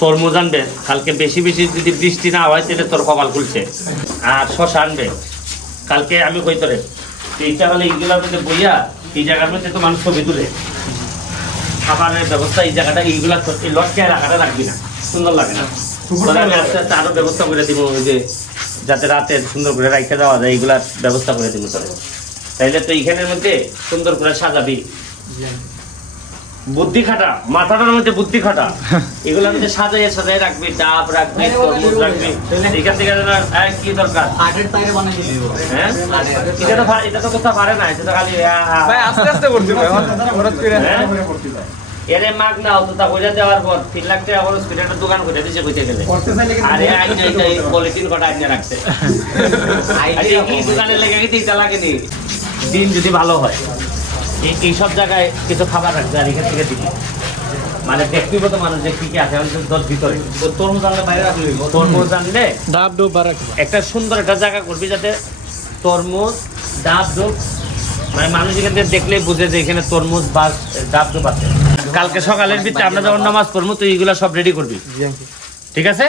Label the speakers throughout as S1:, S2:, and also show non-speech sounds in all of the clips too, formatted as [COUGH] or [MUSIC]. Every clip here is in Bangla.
S1: তরমুজ আনবে। কালকে বেশি বেশি যদি বৃষ্টি না হয় তাহলে তোর কপাল খুলছে। আর শশা আনবে। কালকে আমি কই তোরে? এইটা হলে এইগুলোর মধ্যে বইয়া এই জায়গার মধ্যে তো মানুষ ছবি তুলে। খাবারের ব্যবস্থা এই জায়গাটা এইগুলা লটকে রাখাটা রাখবি না। সুন্দর লাগে না। আমি আস্তে আস্তে আরও ব্যবস্থা করে দিব ওই যে যাতে রাতে সুন্দর করে রাখতে যাওয়া যায় এইগুলার ব্যবস্থা করে দিব তোরে। তাইলে তো এইখানের মধ্যে সুন্দর করে সাজাবি। বুদ্ধি খাটা মাথাটার মধ্যে বুদ্ধি খাটা। এগুলোর মধ্যে সাজাইয়ে সাজাই রাখবি ডাব রাখবি তরমুজ রাখবি। এখান থেকে আর কি দরকার?
S2: বানাই
S1: হ্যাঁ? এটা তো এটা তো কোথাও পারে না এটা তো খালি
S3: ভাই আস্তে আস্তে হঠাৎ করে
S1: হ্যাঁ? এরে মাগ নাও তো তা কইরা দেওয়ার পর তিন লাখ টাকা খরচ করে একটা দোকান করে দিছে কইতে গেলে। আরে এই পলিথিন কটা আইনে রাখছে। আরে এই দোকানে লেগে গেছে এটা লাগেনি। দিন যদি ভালো হয়। এই এই সব জায়গায় কিছু খাবার রাখছে আর এখান থেকে দিবি। মানে ব্যক্তিগত মানুষ যে কি কি আছে আমাদের দশ ভিতরে।
S2: তো তরমুজ আনলে বাইরে রাখলে।
S1: তরমুজ আনলে
S3: ডাব ডুব বারাক
S1: একটা সুন্দর একটা জায়গা করবি যাতে তরমুজ ডাব ডুব মানে মানুষ এখান থেকে দেখলেই বুঝে যে এখানে তরমুজ বা ডাব ডুব আছে। কালকে সকালের ভিতরে আমরা যখন নামাজ পড়ব তুই এইগুলো সব রেডি করবি। ঠিক আছে?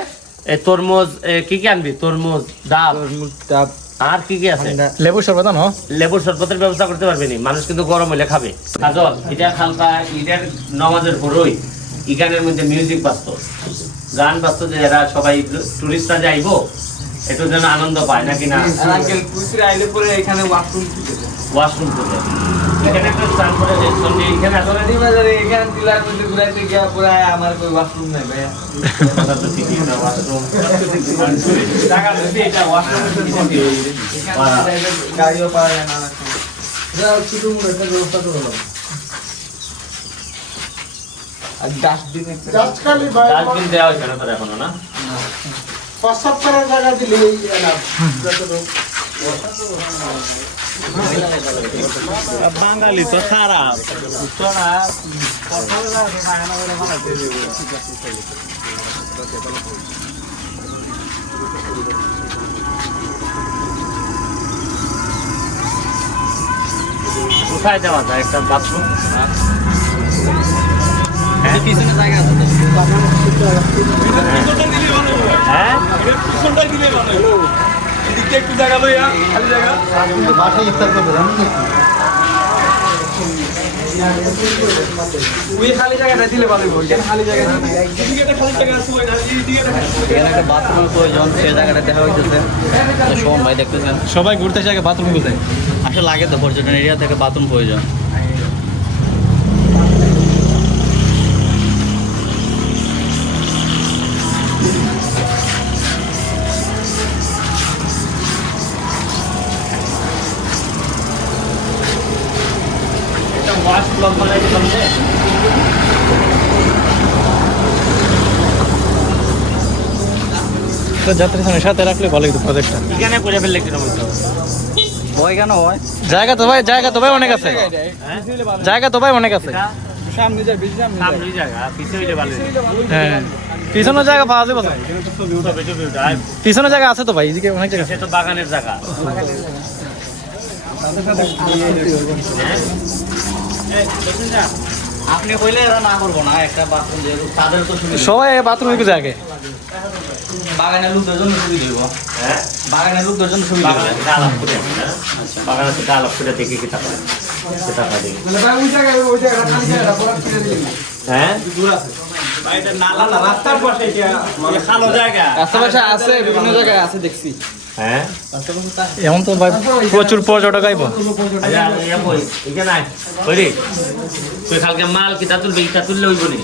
S1: এই তরমুজ কি কি আনবি? তরমুজ ডাব।
S3: ডাব।
S1: আর কি কি আছে?
S3: লেবু শরবত আনো।
S1: লেবু শরবতের ব্যবস্থা করতে পারবেনি মানুষ কিন্তু গরম হলে খাবে। কাজল এটা খালকা ঈদের নমাজের পরই ইগানের মধ্যে মিউজিক বাজতো। গান বাজতো যে এরা সবাই টুরিস্টরা যাইবো একটু যেন আনন্দ পায় নাকি না?
S2: আঙ্কেল আইলে পরে এখানে ওয়াশরুম
S1: ওয়াশরুম করবে এখানে একটা
S2: আমার কই ওয়াশরুম নাই
S1: তো।
S2: আর ডাস্টবিন একটা
S1: ডাস্টবিন দেওয়া হয়েছে না
S4: জায়গা যতটুকু
S1: বাঙালি তো খারাপ।
S2: তোরা
S1: কোথায় যাওয়া যায়? একটা বাথরুম
S2: এই পিছনে জায়গা আছে তো।
S1: হ্যাঁ
S2: ওই খালি জায়গাটা দিলে ভালো হইব কেন খালি জায়গা
S5: এখানে একটা বাথরুমের প্রয়োজন সেই জায়গাটা দেখা হইতেছে। ভাই দেখতেছেন।
S3: সবাই ঘুরতে এসে আগে বাথরুম কোথায়?
S5: আসলে লাগে তো পর্যটন এরিয়া থেকে বাথরুম প্রয়োজন।
S3: তো যাত্রী সাথে রাখলে ভালো হতো প্রজেক্টটা
S1: এখানে করে ফেললে কীরকম হতো
S5: হয় কেন হয়?
S3: জায়গা তো ভাই জায়গা তো ভাই অনেক আছে।
S1: হ্যাঁ
S3: জায়গা তো ভাই অনেক আছে।
S2: সামনে যায় বেশি সামনে
S1: সামনে জায়গা হইলে ভালো
S3: হ্যাঁ। পিছনের জায়গা পাওয়া যাবে পিছনের জায়গা আছে তো ভাই এদিকে অনেক জায়গা।
S1: তো বাগানের জায়গা।
S5: আপনি কইলে এরা না করব না একটা বাথরুম তাদের তো
S3: সবাই বাথরুম আগে।
S5: বাগানের লোকদের জন্য সুবিধা হইব
S1: হ্যাঁ?
S5: বাগানের লোকদের জন্য সুবিধা হইব
S1: করে থেকে আলাপ করে দেখে কি টাকা কি টাকা দেখি?
S2: মানে ভাই ওই জায়গায় ওই জায়গাটা খালি জায়গাটা পুরো কিনে দিলেন
S1: হ্যাঁ?
S2: নালা না রাস্তার পাশে এটা
S1: মানে ভালো জায়গা।
S2: আশেপাশে আছে বিভিন্ন জায়গায় আছে দেখছি।
S1: হ্যাঁ?
S3: এমন তো ভাই প্রচুর পর্যটক আইব।
S1: আচ্ছা ইয়া তুই কালকে মাল কিতা তুলবি ইটা তুললে হইব নি?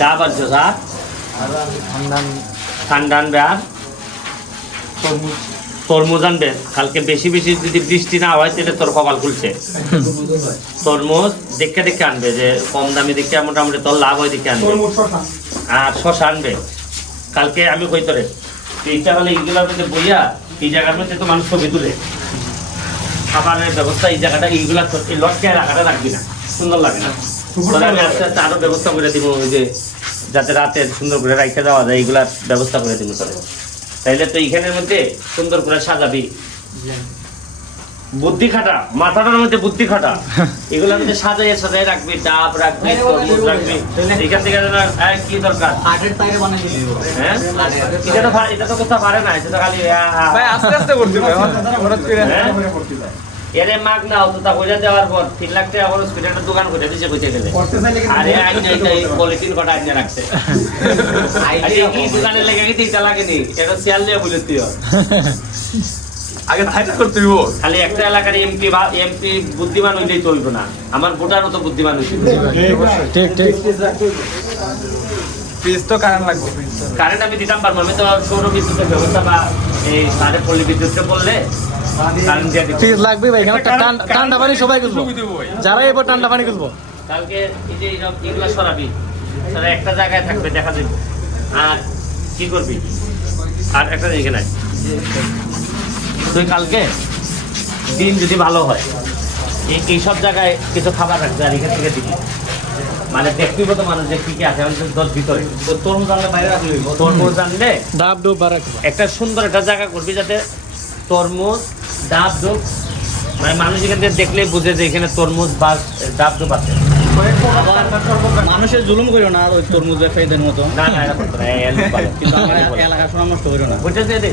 S2: না
S1: আর জসা
S2: আর ঠান্ডা
S1: ঠান্ডা আনবে আর
S2: তরমুজ
S1: আনবে কালকে বেশি বেশি যদি বৃষ্টি না হয় তাহলে তোর কপাল খুলছে। তরমুজ দেখে দেখে আনবে যে কম দামি দেখে মোটামুটি তোর লাভ হয় দেখে আনবে। আর শশা আনবে। কালকে আমি কই তোরে? এইটা হলে এইগুলোর মধ্যে বইয়া এই জায়গার মধ্যে তো মানুষ ছবি তুলে। খাবারের ব্যবস্থা এই জায়গাটা এইগুলা লটকে রাখাটা রাখবি না। সুন্দর লাগে না। আস্তে আস্তে আরও ব্যবস্থা করে দিব ওই যে যাতে রাতে সুন্দর করে রাইখে দেওয়া যায় এইগুলার ব্যবস্থা করে দিব তোরে তাইলে তো এইখানের মধ্যে সুন্দর করে সাজাবি। বুদ্ধি খাটা মাথাটার মধ্যে বুদ্ধি খাটা। এগুলোর মধ্যে সাজাই সাজাই রাখবি ডাব রাখবি তরমুজ রাখবি এখান থেকে কি দরকার?
S5: আটের তাইরে বানিয়ে দিব।
S1: হ্যাঁ? এটা তো এটা তো কোথাও পারে না এটা তো খালি
S2: আস্তে আস্তে করতে হবে
S1: হ্যাঁ? এরে মাগ নাও তো তা কইরা দেওয়ার পর তিন লাখ টাকা খরচ করে একটা দোকান করে দিছে কইতে গেলে আরে আইন পলিথিন কটা আইন রাখছে। [LAUGHS] কি দোকানে লেগে গেছে এটা লাগেনি এটা সিয়াল দিয়ে বলে তুই [LAUGHS]
S2: আগে থাইটা করতে হইব।
S1: খালি একটা এলাকার এমপি বা এমপি বুদ্ধিমান হইলেই চলবে না। আমার ভোটার মতো বুদ্ধিমান হইতে
S3: ঠিক ঠিক
S2: ফ্রিজ তো কারেন্ট লাগবে।
S1: কারেন্ট আমি দিতাম পারব আমি তো সৌর বিদ্যুতের ব্যবস্থা বা এই সারে পল্লী বিদ্যুৎকে বললে
S3: ফ্রিজ লাগবে ভাই এখানে ঠান্ডা- পানি সবাই যারা এবার ঠান্ডা পানি খুঁজবো
S1: কালকে এই যে এগুলো সরাবি সারা একটা জায়গায় থাকবে দেখা যাবে। আর কি করবি? আর একটা জিনিস তুই কালকে দিন যদি ভালো হয় এই সব জায়গায় কিছু খাবার রাখবে আর এখান থেকে দিবি। মানে ব্যক্তিগত মানুষ যে কি কি আছে তোর ভিতরে।
S5: তো তরুণ জানলে বাইরে রাখলে হইব
S1: তরমুজ আনলে
S3: ডাব ডুব
S1: একটা সুন্দর একটা জায়গা করবি যাতে তরমুজ ডাব ডুব মানে মানুষ এখান থেকে দেখলেই বুঝে যে এখানে তরমুজ বা ডাব ডুব আছে।
S5: মানুষের জুলুম করিও না ওই তরমুজ ব্যবসায়ীদের মতো।
S1: না। [LAUGHS]
S5: কিন্তু এলাকার নষ্ট করিও না।
S1: দে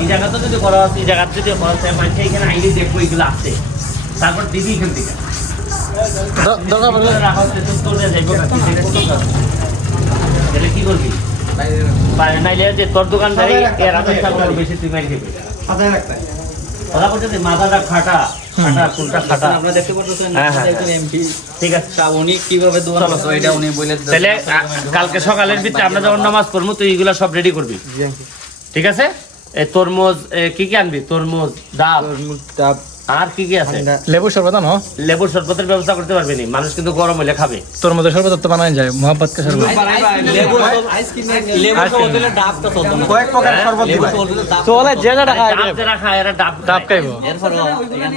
S1: এই জায়গাতে যদি করা আছে এই জায়গাতে যদি করা আছে মানুষ এখানে আইলে দেখব এগুলো আছে। তারপর দিবি এখান থেকে।
S3: দরকার পড়লে
S1: রাখা হচ্ছে তো যাইবো না, তুই দেখব তো। তাহলে কি করবি? নাইলে যে তোর দোকানদারি এর বেশি তুই মারি দিবি ওরা বলছে মাথাটা খাটা খাটা চুলটা খাটা
S5: আপনারা দেখতে পাচ্ছেন
S1: হ্যাঁ, হ্যাঁ,
S5: এমপি
S1: ঠিক আছে
S5: উনি কীভাবে দোকান করতো এটা উনি বলে
S1: তাহলে কালকে সকালের ভিতরে আমরা যখন নামাজ পড়ব তুই এগুলো সব রেডি করবি। ঠিক আছে? তরমুজ কি কি আনবি? তরমুজ ডাব। আর কি কি আছে?
S3: লেবু শরবত আনো।
S1: লেবুর শরবতের ব্যবস্থা করতে পারবি নি। মানুষ কিন্তু গরম হলে খাবে।
S3: তোর মধ্যে শরবত তো বানানো যায়। মোহাম্মদ কা শরবত
S5: লেবুর সব- লেবুর সব হলে ডাবটা চলতো না।
S2: কয়েক প্রকার শরবত দিবা।
S5: ডাব
S3: তো ওলা যে যেটা খায়
S1: ডাব যারা খায় এরা ডাব
S3: ডাব। খাইবো।
S5: এরপরে এখানে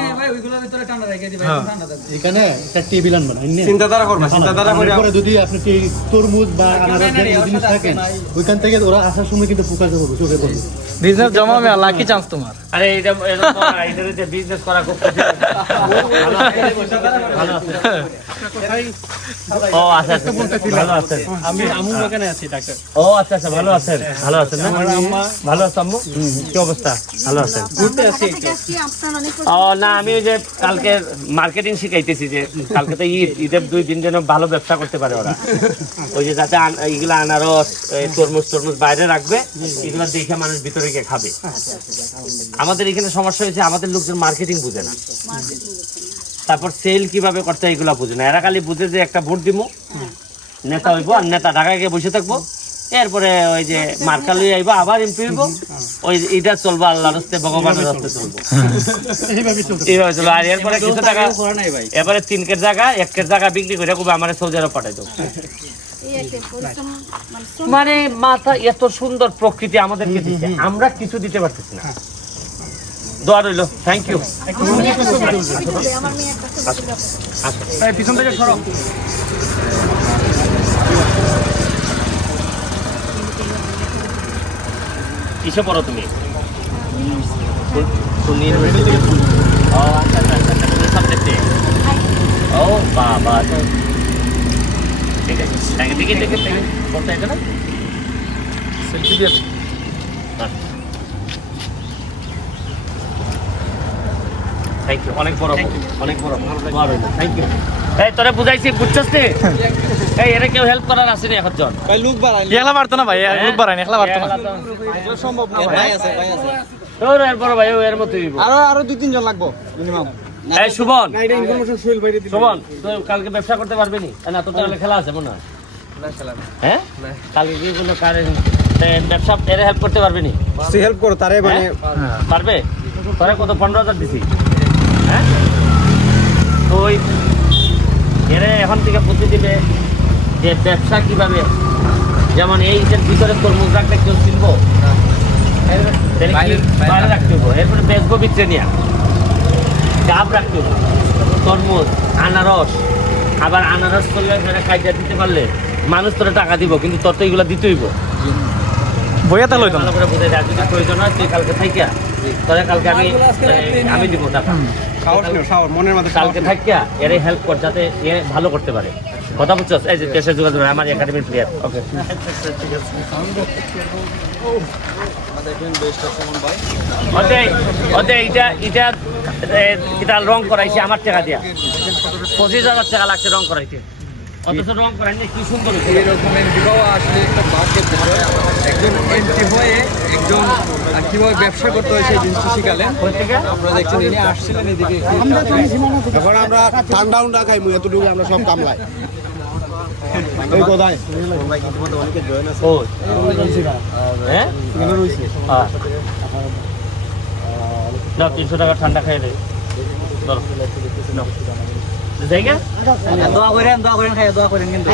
S6: এখানে একটা টেবিল আইনে
S2: চিন্তাধারা করবা চিন্তাধারা করে
S6: পরে যদি আপনি তে- তরমুজ বা আনারস জিনিস থাকেন ওইখান থেকে ওরা আসার সময় কিন্তু পোকা যাবে চোখে পড়বে।
S3: বিজনেস জমা মে লাকি চান্স তোমার?
S1: আরে এটা এটাতে বিজনেস করা খুব? ও আচ্ছা আচ্ছা ভালো আছেন।
S3: আমি আমু ওখানে আছি ডাক্তার।
S1: ও আচ্ছা আচ্ছা ভালো আছেন। ভালো আছেন না? ভালো আছেন আম্মু? কি অবস্থা? ভালো আছেন?
S7: ঘুরতে আসছি
S1: ও না আমি ওই যে কালকে মার্কেটিং শিখাইতেছি যে কালকে তো ঈদ ঈদের দুই দিন যেন ভালো ব্যবসা করতে পারে ওরা। ওই যে যাতে এইগুলা আনারস এই তরমুজ তরমুজ বাইরে রাখবে এগুলো দেখে মানুষ ভিতরে গিয়ে খাবে। আমাদের এখানে সমস্যা হয়েছে আমাদের লোকজন মার্কেটিং বুঝে না। তারপর সেল কীভাবে করতে হয় এগুলা বুঝে না। এরা খালি বুঝে যে একটা ভোট দিব নেতা হইব আর নেতা ঢাকায় গিয়ে বসে থাকব। এরপরে ওই যে মার্কা লই আইবো আবার এমপি হইব। ওই এটা চলবো আল্লাহর হস্তে ভগবানের হস্তে চলবো। এইভাবে চলবো আর এরপরে কিছু টাকা
S5: করে নাই ভাই।
S1: এবারে তিনকের জায়গা একের জায়গা বিক্রি করে খুব আমার সৌদি আরব পাঠাই দেবো
S7: মানে
S1: মানে মাথা এত সুন্দর প্রকৃতি আমাদেরকে দিচ্ছে। আমরা কিছু দিতে পারতেছি না। দোয়া রইল থ্যাংক ইউ
S2: পিছন থেকে সরো।
S1: কিসে পড়ো তুমি? ও আচ্ছা আচ্ছা আচ্ছা আচ্ছা সাবজেক্টে ও বাবা ঠিক আছে। দেখে দেখে দেখে এটা না সেলফি দিয়ে থ্যাংক ইউ অনেক বড় অনেক বড় বড় থ্যাংক ইউ এই তোরে বুঝাইছি বুঝছস নি? [LAUGHS] এই এর কেউ হেল্প করার আসেনি এখন জন
S3: একলা পারতো না ভাই লোক বাড়ায়নি একলা পারতো না।
S5: ভাই আছে ভাই আছে।
S1: তোর এর বড় ভাই এর মতোই
S2: আরও আরও দুই তিনজন লাগবো মিনিমাম
S1: এই সুবন
S2: এটা ইনফরমেশন সোহেল ভাই দিতে
S1: সুবন তুই কালকে ব্যবসা করতে পারবি নি? না তোর তাহলে খেলা আছে মনে হয়? হ্যাঁ কালকে কি কোনো কারে ব্যবসা এর হেল্প করতে পারবি নি?
S2: সে হেল্প করো তারে মানে
S1: হ্যাঁ? পারবে? তোরা কত? পনেরো হাজার দিছি। ওই এরে এখন থেকে বুদ্ধি দিবে যে ব্যবসা কীভাবে? যেমন এই যে ভিতরে তরমুজ রাখলে কেউ? বাইরে রাখতে হব এরপরে বেচবো বিক্রে নিয়ে ডাব রাখতে হব তরমুজ আনারস আবার আনারস করলে সেটা খাইতে দিতে পারলে মানুষ তোরা টাকা দিব কিন্তু তোর তো এগুলো দিতে হইব।
S3: বইয়া তা লইতো না?
S1: ভালো করে বুঝে দেয় যদি প্রয়োজন হয় তুই কালকে থাইকা। তোরা কালকে আমি আমি দিব টাকা।
S2: সাহস নেই সাহস মনের মধ্যে
S1: কালকে থাকিয়া এর হেল্প কর যাতে এ ভালো করতে পারে। কথা এই যে দেশের যোগাযোগ আমার একাডেমির প্লেয়ার ওকে আমার টাকা দিয়া। পঁচিশ হাজার টাকা লাগছে রং করাইতে। অথচ রং করাইনি কি সুন্দর
S2: এই রকমের বিবাহ আসলে একটা ভাগ্যের একজন এন্ট্রি হয়ে একজন আহ, ব্যবসা করতে হয় সেই জিনিসটা শিখালেন।
S1: কোথা
S2: দেখছেন ইনি আসছিলেন এদিকে।
S4: এখন আমরা এতটুকু আমরা সব কামলাই এই কোথায়?
S1: ও। হ্যাঁ? হ্যাঁ। তিনশো টাকা ঠান্ডা খাই দে। ধরো। নাও। যাই গে?
S5: দোয়া করেন দোয়া করেন খাই দোয়া করেন কিন্তু